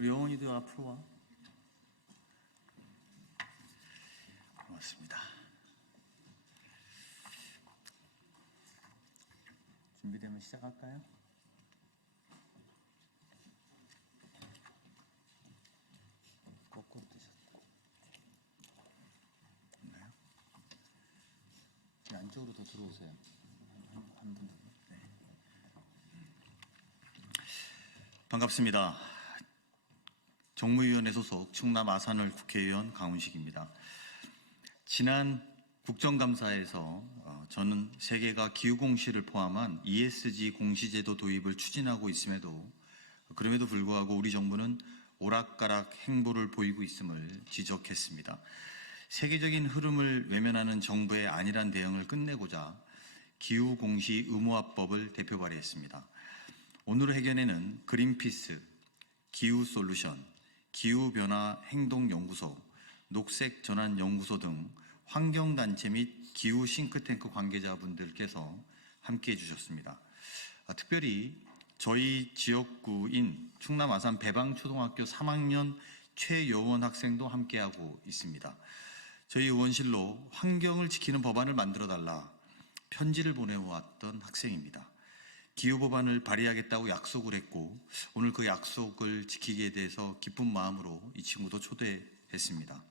우리 영원이도 앞으로 와. 고맙습니다. 준비되면 시작할까요? 거꾸로 드셨나요? 안쪽으로 더 들어오세요. 한 분. 네. 반갑습니다. 정무위원회 소속 충남 아산을 국회의원 강훈식입니다. 지난 국정감사에서 저는 세계가 기후공시를 포함한 ESG 공시제도 도입을 추진하고 있음에도 그럼에도 불구하고 우리 정부는 오락가락 행보를 보이고 있음을 지적했습니다. 세계적인 흐름을 외면하는 정부의 안일한 대응을 끝내고자 기후공시 의무화법을 대표 발의했습니다. 오늘 회견에는 그린피스, 기후솔루션, 기후변화행동연구소, 녹색전환연구소 등 환경단체 및 기후 싱크탱크 관계자분들께서 함께해 주셨습니다. 특별히 저희 지역구인 충남 아산 배방초등학교 3학년 최여원 학생도 함께하고 있습니다. 저희 의원실로 환경을 지키는 법안을 만들어달라 편지를 보내왔던 학생입니다. 기후법안을 발의하겠다고 약속을 했고 오늘 그 약속을 지키게 돼서 기쁜 마음으로 이 친구도 초대했습니다.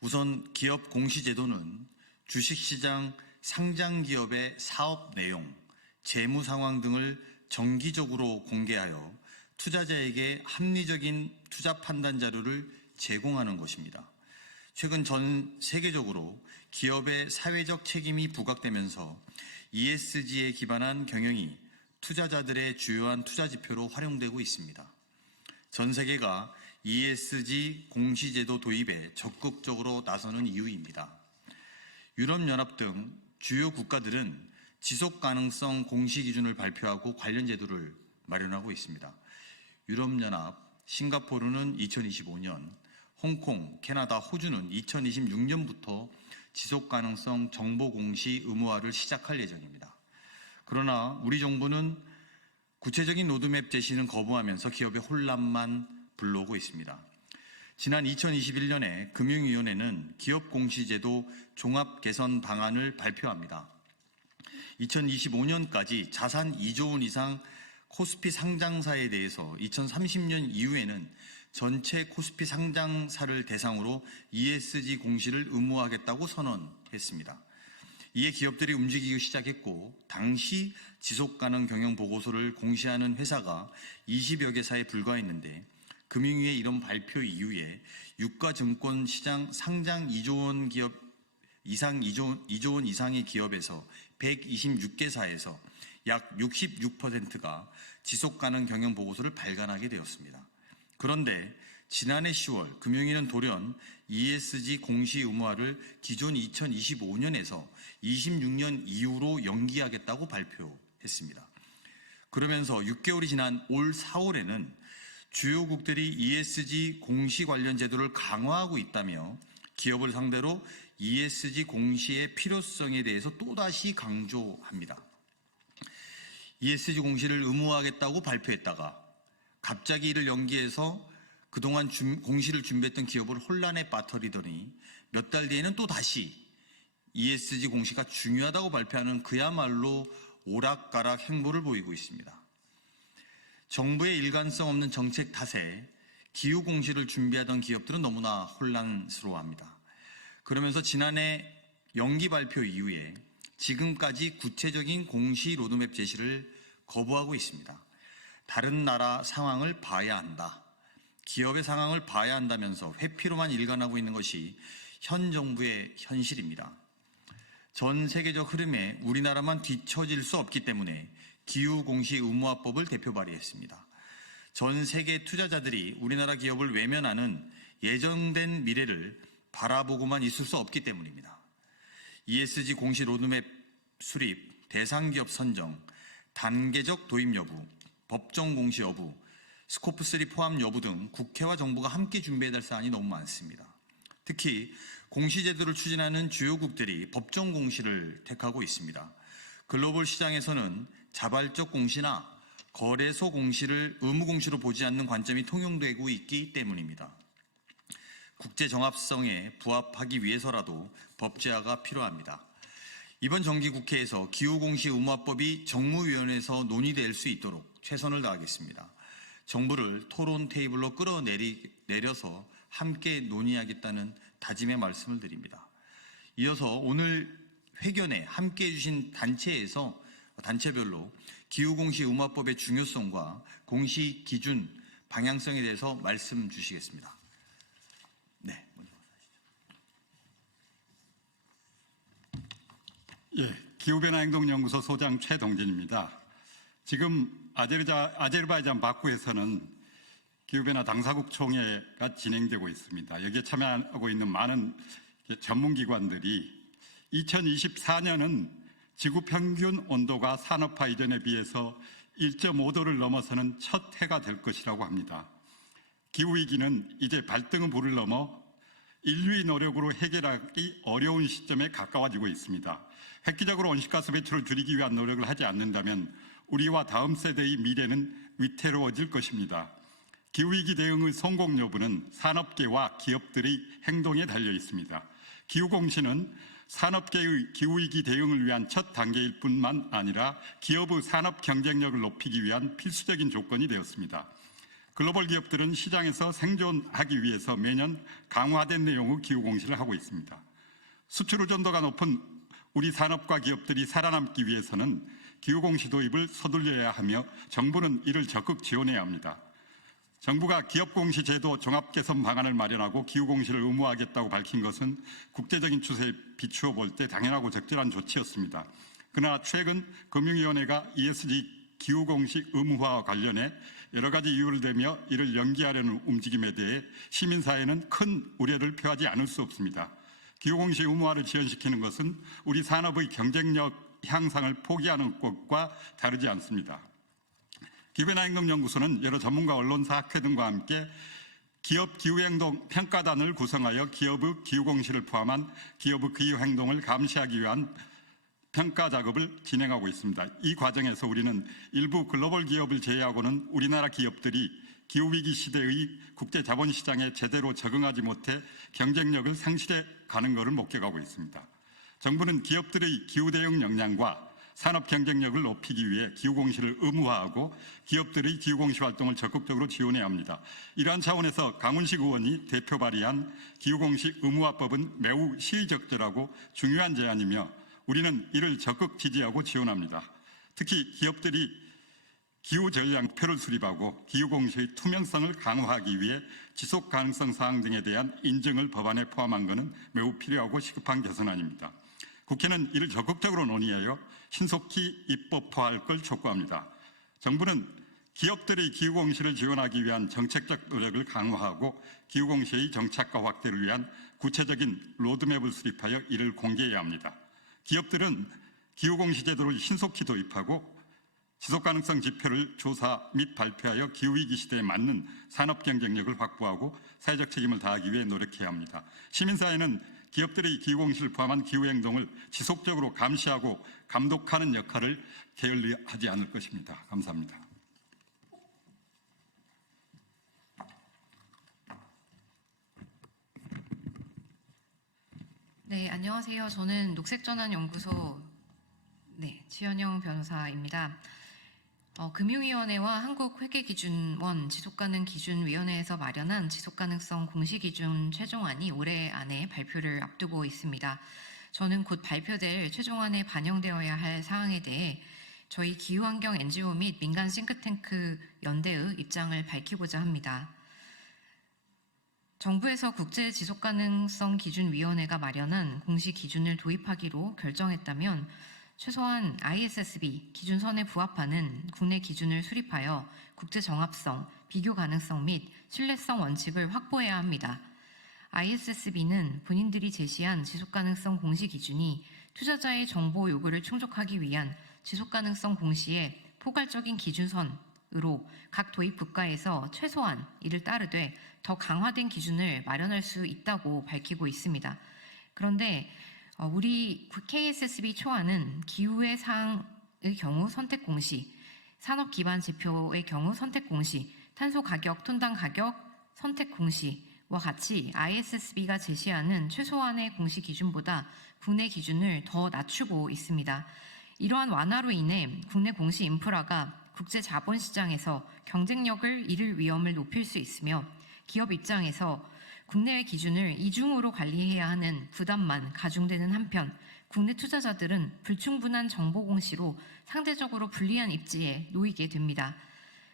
우선 기업 공시제도는 주식시장 상장기업의 사업 내용, 재무 상황 등을 정기적으로 공개하여 투자자에게 합리적인 투자 판단 자료를 제공하는 것입니다. 최근 전 세계적으로 기업의 사회적 책임이 부각되면서 ESG에 기반한 경영이 투자자들의 주요한 투자 지표로 활용되고 있습니다. 전 세계가 ESG 공시제도 도입에 적극적으로 나서는 이유입니다. 유럽연합 등 주요 국가들은 지속가능성 공시기준을 발표하고 관련 제도를 마련하고 있습니다. 유럽연합, 싱가포르는 2025년, 홍콩, 캐나다, 호주는 2026년부터 지속가능성 정보공시 의무화를 시작할 예정입니다. 그러나 우리 정부는 구체적인 로드맵 제시는 거부하면서 기업의 혼란만 불러오고 있습니다. 지난 2021년에 금융위원회는 기업공시제도 종합개선 방안을 발표합니다. 2025년까지 자산 2조 원 이상 코스피 상장사에 대해서 2030년 이후에는 전체 코스피 상장사를 대상으로 ESG 공시를 의무화하겠다고 선언했습니다. 이에 기업들이 움직이기 시작했고 당시 지속가능 경영 보고서를 공시하는 회사가 20여 개사에 불과했는데 금융위의 이런 발표 이후에 유가증권 시장 상장 2조 원 기업 이상 2조 원 이상의 기업에서 126개사에서 약 66%가 지속가능 경영 보고서를 발간하게 되었습니다. 그런데 지난해 10월 금융위는 돌연 ESG 공시 의무화를 기존 2025년에서 26년 이후로 연기하겠다고 발표했습니다. 그러면서 6개월이 지난 올 4월에는 주요국들이 ESG 공시 관련 제도를 강화하고 있다며 기업을 상대로 ESG 공시의 필요성에 대해서 또다시 강조합니다. ESG 공시를 의무화하겠다고 발표했다가 갑자기 이를 연기해서 그동안 공시를 준비했던 기업을 혼란에 빠뜨리더니 몇 달 뒤에는 또 다시 ESG 공시가 중요하다고 발표하는 그야말로 오락가락 행보를 보이고 있습니다. 정부의 일관성 없는 정책 탓에 기후 공시를 준비하던 기업들은 너무나 혼란스러워합니다. 그러면서 지난해 연기 발표 이후에 지금까지 구체적인 공시 로드맵 제시를 거부하고 있습니다. 다른 나라 상황을 봐야 한다. 기업의 상황을 봐야 한다면서 회피로만 일관하고 있는 것이 현 정부의 현실입니다. 전 세계적 흐름에 우리나라만 뒤처질 수 없기 때문에 기후공시 의무화법을 대표 발의했습니다. 전 세계 투자자들이 우리나라 기업을 외면하는 예정된 미래를 바라보고만 있을 수 없기 때문입니다. ESG 공시 로드맵 수립, 대상 기업 선정, 단계적 도입 여부, 법정 공시 여부, 스코프3 포함 여부 등 국회와 정부가 함께 준비해야 될 사안이 너무 많습니다. 특히 공시제도를 추진하는 주요국들이 법정 공시를 택하고 있습니다. 글로벌 시장에서는 자발적 공시나 거래소 공시를 의무 공시로 보지 않는 관점이 통용되고 있기 때문입니다. 국제 정합성에 부합하기 위해서라도 법제화가 필요합니다. 이번 정기국회에서 기후공시 의무화법이 정무위원회에서 논의될 수 있도록 최선을 다하겠습니다. 정부를 토론 테이블로 끌어내려서 함께 논의하겠다는 다짐의 말씀을 드립니다. 이어서 오늘 회견에 함께해 주신 단체별로 기후공시 의무화법의 중요성과 공시 기준 방향성에 대해서 말씀 주시겠습니다. 네, 먼저 기후변화행동연구소 소장 최동진입니다. 지금 아제르바이잔 바쿠에서는 기후변화 당사국 총회가 진행되고 있습니다. 여기에 참여하고 있는 많은 전문기관들이 2024년은 지구 평균 온도가 산업화 이전에 비해서 1.5도를 넘어서는 첫 해가 될 것이라고 합니다. 기후위기는 이제 발등의 불을 넘어 인류의 노력으로 해결하기 어려운 시점에 가까워지고 있습니다. 획기적으로 온실가스 배출을 줄이기 위한 노력을 하지 않는다면 우리와 다음 세대의 미래는 위태로워질 것입니다. 기후위기 대응의 성공 여부는 산업계와 기업들의 행동에 달려 있습니다. 기후공시는 산업계의 기후위기 대응을 위한 첫 단계일 뿐만 아니라 기업의 산업 경쟁력을 높이기 위한 필수적인 조건이 되었습니다. 글로벌 기업들은 시장에서 생존하기 위해서 매년 강화된 내용의 기후공시를 하고 있습니다. 수출 의존도가 높은 우리 산업과 기업들이 살아남기 위해서는 기후공시 도입을 서둘러야 하며 정부는 이를 적극 지원해야 합니다. 정부가 기업공시 제도 종합 개선 방안을 마련하고 기후공시를 의무화하겠다고 밝힌 것은 국제적인 추세에 비추어 볼 때 당연하고 적절한 조치였습니다. 그러나 최근 금융위원회가 ESG 기후공시 의무화와 관련해 여러 가지 이유를 대며 이를 연기하려는 움직임에 대해 시민사회는 큰 우려를 표하지 않을 수 없습니다. 기후공시 의무화를 지연시키는 것은 우리 산업의 경쟁력 향상을 포기하는 것과 다르지 않습니다. 기후변화행동연구소는 여러 전문가, 언론사, 학회 등과 함께 기업 기후행동 평가단을 구성하여 기업의 기후공시를 포함한 기업의 기후행동을 감시하기 위한 평가 작업을 진행하고 있습니다. 이 과정에서 우리는 일부 글로벌 기업을 제외하고는 우리나라 기업들이 기후위기 시대의 국제 자본시장에 제대로 적응하지 못해 경쟁력을 상실해 가는 것을 목격하고 있습니다. 정부는 기업들의 기후대응 역량과 산업 경쟁력을 높이기 위해 기후공시를 의무화하고 기업들의 기후공시 활동을 적극적으로 지원해야 합니다. 이러한 차원에서 강훈식 의원이 대표 발의한 기후공시 의무화법은 매우 시의적절하고 중요한 제안이며 우리는 이를 적극 지지하고 지원합니다. 특히 기업들이 기후전략 목표를 수립하고 기후공시의 투명성을 강화하기 위해 지속가능성 사항 등에 대한 인증을 법안에 포함한 것은 매우 필요하고 시급한 개선안입니다. 국회는 이를 적극적으로 논의하여 신속히 입법화할 걸 촉구합니다. 정부는 기업들의 기후공시를 지원하기 위한 정책적 노력을 강화하고 기후공시의 정착과 확대를 위한 구체적인 로드맵을 수립하여 이를 공개해야 합니다. 기업들은 기후공시 제도를 신속히 도입하고 지속가능성 지표를 조사 및 발표하여 기후위기 시대에 맞는 산업 경쟁력을 확보하고 사회적 책임을 다하기 위해 노력해야 합니다. 시민사회는 기업들의 기후공시를 포함한 기후행동을 지속적으로 감시하고 감독하는 역할을 게을리하지 않을 것입니다. 감사합니다. 네, 안녕하세요. 저는 녹색전환연구소 지연영 변호사입니다. 금융위원회와 한국회계기준원 지속가능기준위원회에서 마련한 지속가능성 공시기준 최종안이 올해 안에 발표를 앞두고 있습니다. 저는 곧 발표될 최종안에 반영되어야 할 사항에 대해 저희 기후환경 NGO 및 민간 싱크탱크 연대의 입장을 밝히고자 합니다. 정부에서 국제지속가능성기준위원회가 마련한 공시기준을 도입하기로 결정했다면 최소한 ISSB 기준선에 부합하는 국내 기준을 수립하여 국제정합성, 비교 가능성 및 신뢰성 원칙을 확보해야 합니다. ISSB는 본인들이 제시한 지속가능성 공시 기준이 투자자의 정보 요구를 충족하기 위한 지속가능성 공시의 포괄적인 기준선으로 각 도입 국가에서 최소한 이를 따르되 더 강화된 기준을 마련할 수 있다고 밝히고 있습니다. 그런데 우리 KSSB 초안은 기후의 사항의 경우 선택 공시, 산업 기반 지표의 경우 선택 공시, 탄소 가격, 톤당 가격, 선택 공시와 같이 ISSB가 제시하는 최소한의 공시 기준보다 국내 기준을 더 낮추고 있습니다. 이러한 완화로 인해 국내 공시 인프라가 국제 자본 시장에서 경쟁력을 잃을 위험을 높일 수 있으며 기업 입장에서 국내의 기준을 이중으로 관리해야 하는 부담만 가중되는 한편 국내 투자자들은 불충분한 정보 공시로 상대적으로 불리한 입지에 놓이게 됩니다.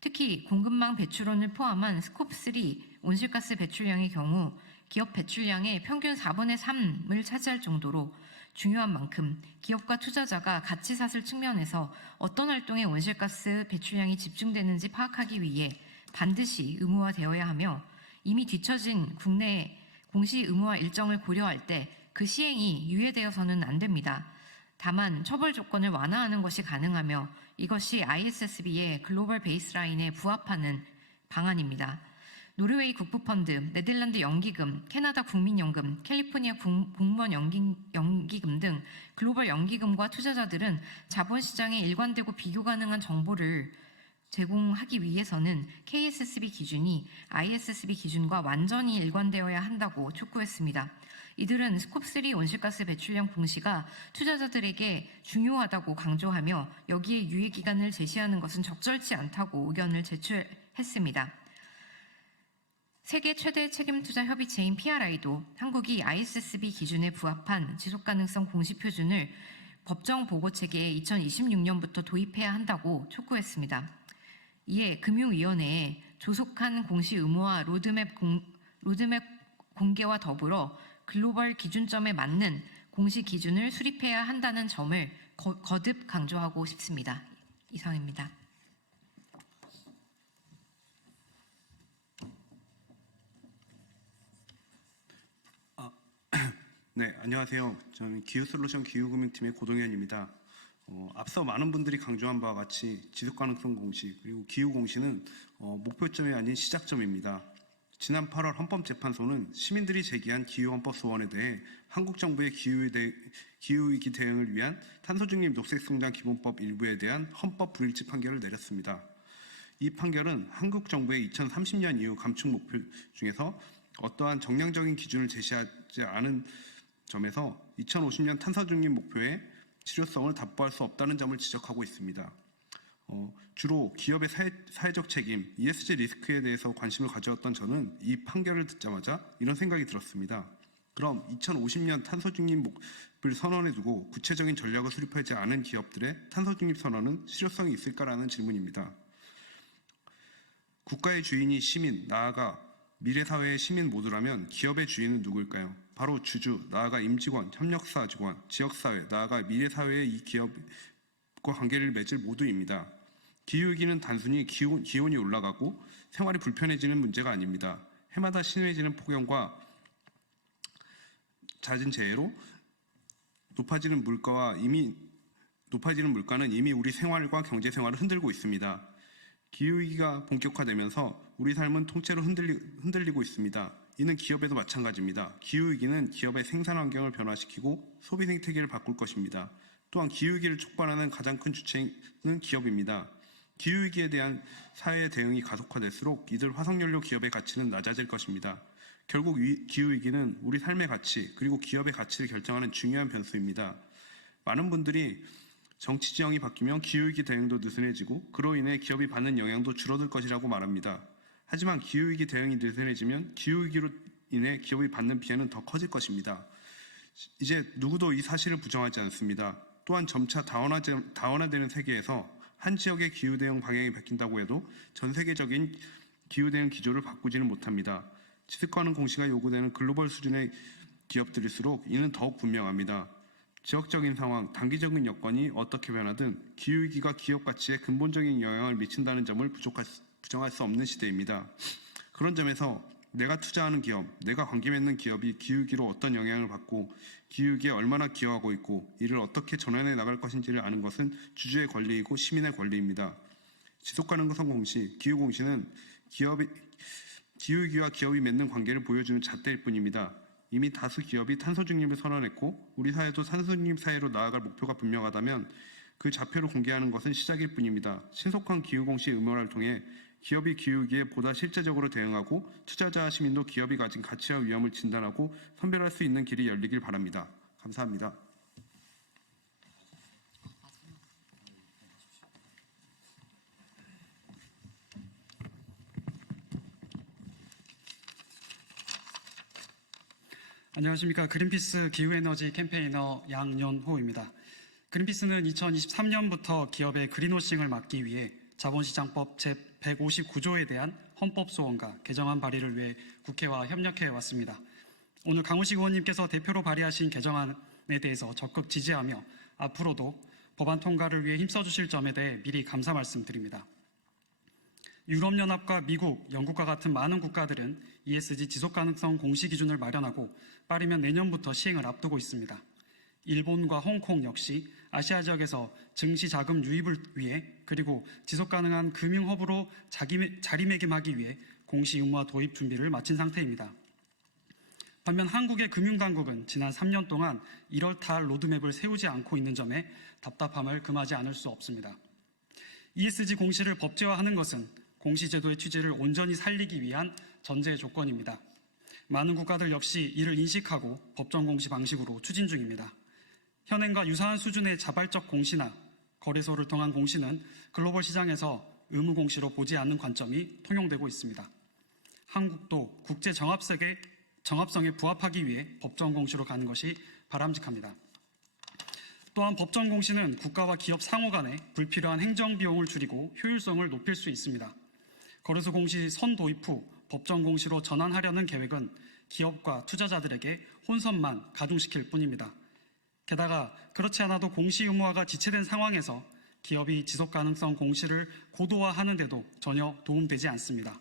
특히 공급망 배출원을 포함한 스콥3 온실가스 배출량의 경우 기업 배출량의 평균 4분의 3을 차지할 정도로 중요한 만큼 기업과 투자자가 가치사슬 측면에서 어떤 활동에 온실가스 배출량이 집중되는지 파악하기 위해 반드시 의무화되어야 하며 이미 뒤처진 국내 공시 의무화 일정을 고려할 때 그 시행이 유예되어서는 안 됩니다. 다만 처벌 조건을 완화하는 것이 가능하며 이것이 ISSB의 글로벌 베이스라인에 부합하는 방안입니다. 노르웨이 국부펀드, 네덜란드 연기금, 캐나다 국민연금, 캘리포니아 공무원 연기금 등 글로벌 연기금과 투자자들은 자본시장에 일관되고 비교 가능한 정보를 제공하기 위해서는 KSSB 기준이 ISSB 기준과 완전히 일관되어야 한다고 촉구했습니다. 이들은 스콥3 온실가스 배출량 공시가 투자자들에게 중요하다고 강조하며 여기에 유예기간을 제시하는 것은 적절치 않다고 의견을 제출했습니다. 세계 최대 책임투자 협의체인 PRI도 한국이 ISSB 기준에 부합한 지속가능성 공시표준을 법정 보고체계에 2026년부터 도입해야 한다고 촉구했습니다. 이에 금융위원회에 조속한 공시 의무화 로드맵 공개와 더불어 글로벌 기준점에 맞는 공시 기준을 수립해야 한다는 점을 거듭 강조하고 싶습니다. 이상입니다. 네, 안녕하세요. 저는 기후솔루션 기후금융팀의 고동현입니다. 앞서 많은 분들이 강조한 바와 같이 지속가능성 공시 그리고 기후공시는 목표점이 아닌 시작점입니다. 지난 8월 헌법재판소는 시민들이 제기한 기후헌법소원에 대해 한국 정부의 기후위기 대응을 위한 탄소중립 녹색성장 기본법 일부에 대한 헌법 불일치 판결을 내렸습니다. 이 판결은 한국 정부의 2030년 이후 감축 목표 중에서 어떠한 정량적인 기준을 제시하지 않은 점에서 2050년 탄소중립 목표의 실효성을 답보할 수 없다는 점을 지적하고 있습니다. 주로 기업의 사회적 책임, ESG 리스크에 대해서 관심을 가져왔던 저는 이 판결을 듣자마자 이런 생각이 들었습니다. 그럼 2050년 탄소중립 목표를 선언해 두고 구체적인 전략을 수립하지 않은 기업들의 탄소중립 선언은 실효성이 있을까라는 질문입니다. 국가의 주인이 시민, 나아가 미래사회의 시민 모두라면 기업의 주인은 누구일까요? 바로 주주, 나아가 임직원, 협력사 직원, 지역사회, 나아가 미래사회의 이 기업과 관계를 맺을 모두입니다. 기후위기는 단순히 기온이 올라가고 생활이 불편해지는 문제가 아닙니다. 해마다 심해지는 폭염과 잦은 재해로 높아지는 물가는 이미 우리 생활과 경제생활을 흔들고 있습니다. 기후위기가 본격화되면서 우리 삶은 통째로 흔들리고 있습니다. 이는 기업에도 마찬가지입니다. 기후위기는 기업의 생산환경을 변화시키고 소비 생태계를 바꿀 것입니다. 또한 기후위기를 촉발하는 가장 큰 주체는 기업입니다. 기후위기에 대한 사회의 대응이 가속화될수록 이들 화석연료 기업의 가치는 낮아질 것입니다. 결국 기후위기는 우리 삶의 가치 그리고 기업의 가치를 결정하는 중요한 변수입니다. 많은 분들이 정치 지형이 바뀌면 기후위기 대응도 느슨해지고 그로 인해 기업이 받는 영향도 줄어들 것이라고 말합니다. 하지만 기후위기 대응이 느슨해지면 기후위기로 인해 기업이 받는 피해는 더 커질 것입니다. 이제 누구도 이 사실을 부정하지 않습니다. 또한 점차 다원화되는 세계에서 한 지역의 기후대응 방향이 바뀐다고 해도 전 세계적인 기후대응 기조를 바꾸지는 못합니다. 지속가능 공시가 요구되는 글로벌 수준의 기업들일수록 이는 더욱 분명합니다. 지역적인 상황, 단기적인 여건이 어떻게 변하든 기후위기가 기업 가치에 근본적인 영향을 미친다는 점을 부정할 수 없는 시대입니다. 그런 점에서 내가 투자하는 기업, 내가 관계 맺는 기업이 기후위기로 어떤 영향을 받고 기후위기에 얼마나 기여하고 있고 이를 어떻게 전환해 나갈 것인지를 아는 것은 주주의 권리이고 시민의 권리입니다. 지속가능성 공시, 기후공시는 기후위기와 기업이 맺는 관계를 보여주는 잣대일 뿐입니다. 이미 다수 기업이 탄소중립을 선언했고 우리 사회도 탄소중립 사회로 나아갈 목표가 분명하다면 그 좌표를 공개하는 것은 시작일 뿐입니다. 신속한 기후공시 의무화를 통해 기업이 기후위기에 보다 실제적으로 대응하고 투자자 시민도 기업이 가진 가치와 위험을 진단하고 선별할 수 있는 길이 열리길 바랍니다. 감사합니다. 안녕하십니까. 그린피스 기후에너지 캠페이너 양연호입니다. 그린피스는 2023년부터 기업의 그린워싱을 막기 위해 자본시장법 제159조에 대한 헌법 소원과 개정안 발의를 위해 국회와 협력해 왔습니다. 오늘 강훈식 의원님께서 대표로 발의하신 개정안에 대해서 적극 지지하며 앞으로도 법안 통과를 위해 힘써주실 점에 대해 미리 감사 말씀드립니다. 유럽연합과 미국, 영국과 같은 많은 국가들은 ESG 지속가능성 공시 기준을 마련하고 빠르면 내년부터 시행을 앞두고 있습니다. 일본과 홍콩 역시 아시아 지역에서 증시 자금 유입을 위해 그리고 지속가능한 금융허브로 자리매김하기 위해 공시 의무화 도입 준비를 마친 상태입니다. 반면 한국의 금융당국은 지난 3년 동안 1월 달 로드맵을 세우지 않고 있는 점에 답답함을 금하지 않을 수 없습니다. ESG 공시를 법제화하는 것은 공시제도의 취지를 온전히 살리기 위한 전제 조건입니다. 많은 국가들 역시 이를 인식하고 법정 공시 방식으로 추진 중입니다. 현행과 유사한 수준의 자발적 공시나 거래소를 통한 공시는 글로벌 시장에서 의무 공시로 보지 않는 관점이 통용되고 있습니다. 한국도 국제 정합성에 부합하기 위해 법정 공시로 가는 것이 바람직합니다. 또한 법정 공시는 국가와 기업 상호 간에 불필요한 행정 비용을 줄이고 효율성을 높일 수 있습니다. 거래소 공시 선 도입 후 법정 공시로 전환하려는 계획은 기업과 투자자들에게 혼선만 가중시킬 뿐입니다. 게다가 그렇지 않아도 공시 의무화가 지체된 상황에서 기업이 지속가능성 공시를 고도화하는 데도 전혀 도움되지 않습니다.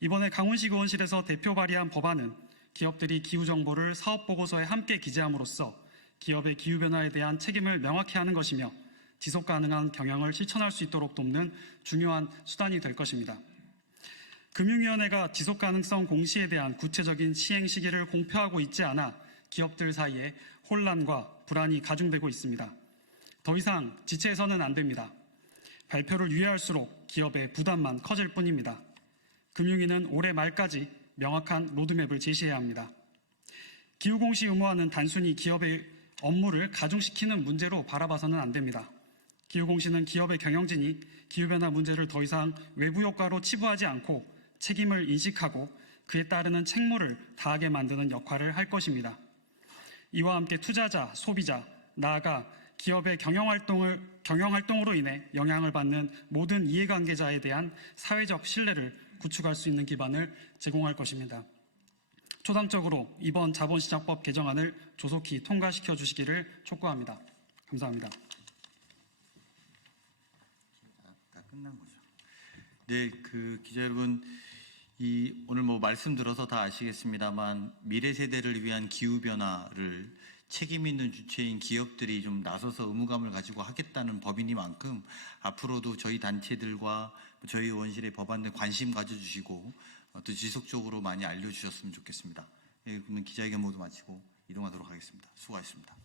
이번에 강훈식 의원실에서 대표 발의한 법안은 기업들이 기후정보를 사업보고서에 함께 기재함으로써 기업의 기후변화에 대한 책임을 명확히 하는 것이며 지속가능한 경영을 실천할 수 있도록 돕는 중요한 수단이 될 것입니다. 금융위원회가 지속가능성 공시에 대한 구체적인 시행 시기를 공표하고 있지 않아 기업들 사이에 혼란과 불안이 가중되고 있습니다. 더 이상 지체해서는 안 됩니다. 발표를 유예할수록 기업의 부담만 커질 뿐입니다. 금융위는 올해 말까지 명확한 로드맵을 제시해야 합니다. 기후공시 의무화는 단순히 기업의 업무를 가중시키는 문제로 바라봐서는 안 됩니다. 기후공시는 기업의 경영진이 기후변화 문제를 더 이상 외부 효과로 치부하지 않고 책임을 인식하고 그에 따르는 책무를 다하게 만드는 역할을 할 것입니다. 이와 함께 투자자, 소비자, 나아가 기업의 경영활동으로 인해 영향을 받는 모든 이해관계자에 대한 사회적 신뢰를 구축할 수 있는 기반을 제공할 것입니다. 초당적으로 이번 자본시장법 개정안을 조속히 통과시켜 주시기를 촉구합니다. 감사합니다. 다 끝난 거죠. 네, 기자 여러분, 오늘 말씀 들어서 다 아시겠습니다만 미래 세대를 위한 기후 변화를 책임 있는 주체인 기업들이 좀 나서서 의무감을 가지고 하겠다는 법이니만큼 앞으로도 저희 단체들과 저희 의원실의 법안에 관심 가져주시고 또 지속적으로 많이 알려주셨으면 좋겠습니다. 네, 그러면 기자회견 모두 마치고 이동하도록 하겠습니다. 수고하셨습니다.